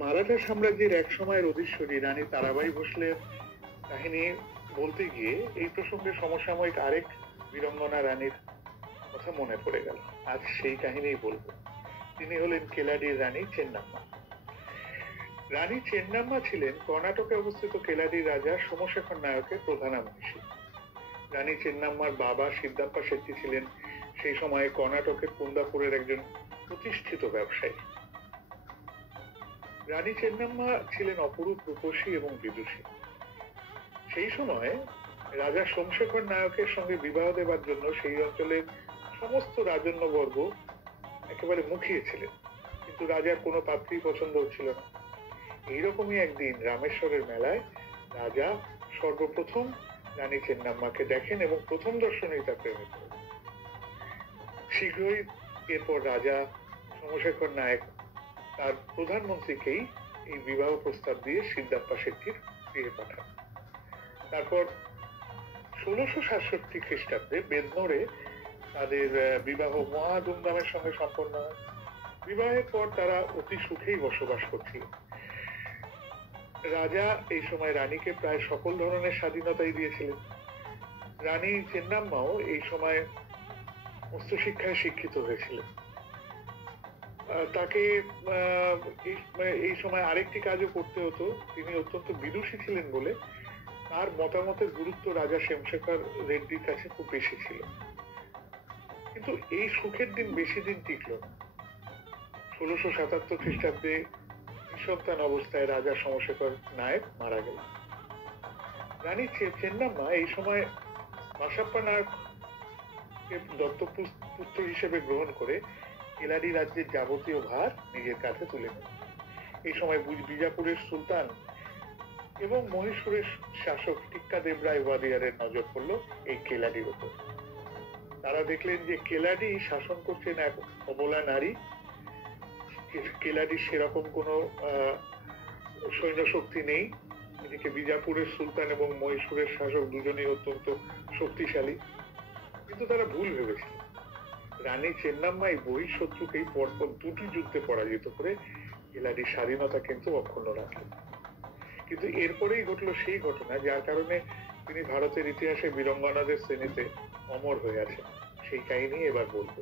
মারাঠা সাম্রাজ্যের এক সময়ের অধীশ্বরী রানী তারাবাই ভোসলের কাহিনী বলতে গিয়ে এই প্রসঙ্গে সমসাময়িক আরেক বীরাঙ্গনা রানীর কথা মনে পড়ে গেল। আজ সেই কাহিনীই বলবো। তিনি হলেন কেলাডির রানী চেন্নাম্মা। রানী চেন্নাম্মা ছিলেন কর্ণাটকে অবস্থিত কেলাডির রাজা সোমশেখর নায়কের প্রধানামনীষী। রানী চেন্নাম্মার বাবা সিদ্ধাপ্পা শেট্টি ছিলেন সেই সময়ে কর্ণাটকের কুন্দাপুরের একজন প্রতিষ্ঠিত ব্যবসায়ী। রানী চেন্নাম্মা ছিলেন অপরূপ রূপসী এবং বিদুষী। সেই সময়ে রাজা সোমশেখর নায়কের সঙ্গে বিবাহ দেবার জন্য সেই অঞ্চলের সমস্ত রাজন্যবর্গ একেবারে মুখিয়ে ছিলেন, কিন্তু রাজার কোনো পাত্রী পছন্দ হচ্ছিল না। এইরকমই একদিন রামেশ্বরের মেলায় রাজা সর্বপ্রথম রানী চেন্নাম্মাকে দেখেন এবং প্রথম দর্শনেই তার প্রেমে পড়েন। শীঘ্রই এরপর রাজা সোমশেখর নায়ক তার প্রধানমন্ত্রীকেই এই বিবাহ প্রস্তাব দিয়ে সিদ্ধাপ্পা শেট্টির গৃহে পাঠান। তারপর 1667 খ্রিস্টাব্দে বেদনোরে তাদের বিবাহ মহা ধুমধামের সঙ্গে সম্পন্ন হয়। বিবাহের পর তারা অতি সুখেই বসবাস করছিল। রাজা এই সময় রানীকে প্রায় সকল ধরনের স্বাধীনতাই দিয়েছিলেন। রানী চেন্নাম্মাও এই সময় উচ্চশিক্ষায় শিক্ষিত হয়েছিলেন। তাকে এই সময় আরেকটি কাজও করতে হতো। তিনি অত্যন্ত বিদুষী ছিলেন বলে তার মতামতের গুরুত্ব রাজা সোমশেখর রেড্ডির কাছে খুব বেশি ছিল। কিন্তু এই সুখের দিন বেশি দিন টিকল না। 1677 খ্রিস্টাব্দে নিঃসন্তান অবস্থায় রাজা সোমশেখর নায়ক মারা গেলেন। রানী চেন্নাম্মা এই সময় বাসাপ্পা নায়ককে দত্তক পুত্র হিসেবে গ্রহণ করে কেলাডি রাজ্যের যাবতীয় ভার নিজের কাছে তুলে নেন। এই সময় বিজাপুরের সুলতান এবং মহীশূরের শাসক টিক্কা দেব রায় ওয়াদিয়ারের নজর পড়ল এই কেলাডির উপর। তারা দেখলেন যে কেলাডি শাসন করছেন এক অবলা নারী। কেলাডির সেরকম কোনো সৈন্য শক্তি নেই। এদিকে বিজাপুরের সুলতান এবং মহীশূরের শাসক দুজনেই অত্যন্ত শক্তিশালী। কিন্তু তারা ভুল ভেবেছিল। রানী চেন্নাম্মা এই বহিঃশত্রুকেই পরপর দুটি যুদ্ধে পরাজিত করে কেলাডির স্বাধীনতা কিন্তু অক্ষুণ্ণ রাখলেন। কিন্তু এরপরেই ঘটলো সেই ঘটনা যার কারণে তিনি ভারতের ইতিহাসে বীরাঙ্গনাদের শ্রেণীতে অমর হয়ে আছেন। সেই কাহিনী এবার বলবো।